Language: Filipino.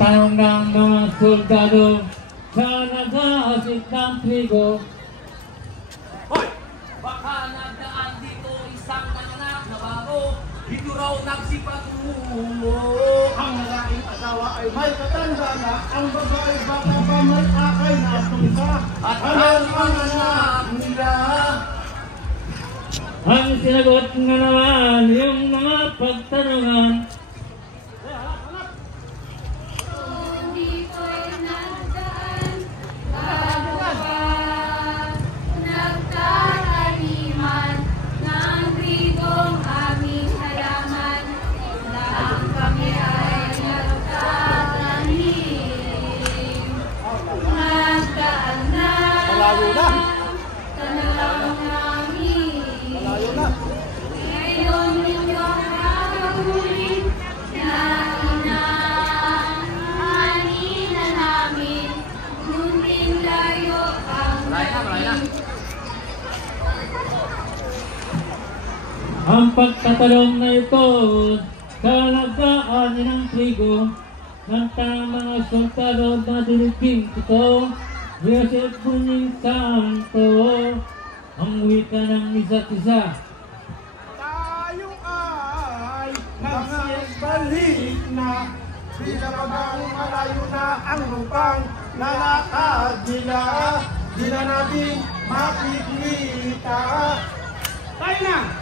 tanong ng mga soldado sa nag-aasit ng trigo. Hoy! Baka nagdaan dito isang nanganak na bago, dito raw nagsipatungo. Ang lalaking asawa ay may katanda na, ang babae baka pa may akay na tungka. At ang mga anak nila. Ang sinagot nga naman yung mga pagtanungan. Hindi ko'y nagdaan, bago pa nagtataniman ng trigong aming halaman. Lang kami ay nagtatanim. Nagdaan na, tanawang namin. Ngayon ninyong nakahuli na inaani na namin, munting layo ang dating. Ang pagtatalong na ito sa nag-aani ng trigo ng mga soldado na diliping ito, Joseph Bunying Santo, ang wika ng isa't isa. Tayo ay nagsibalik na, sila bagang malayo na ang lupang lalakad nila. Di na natin makikita. Tayo na!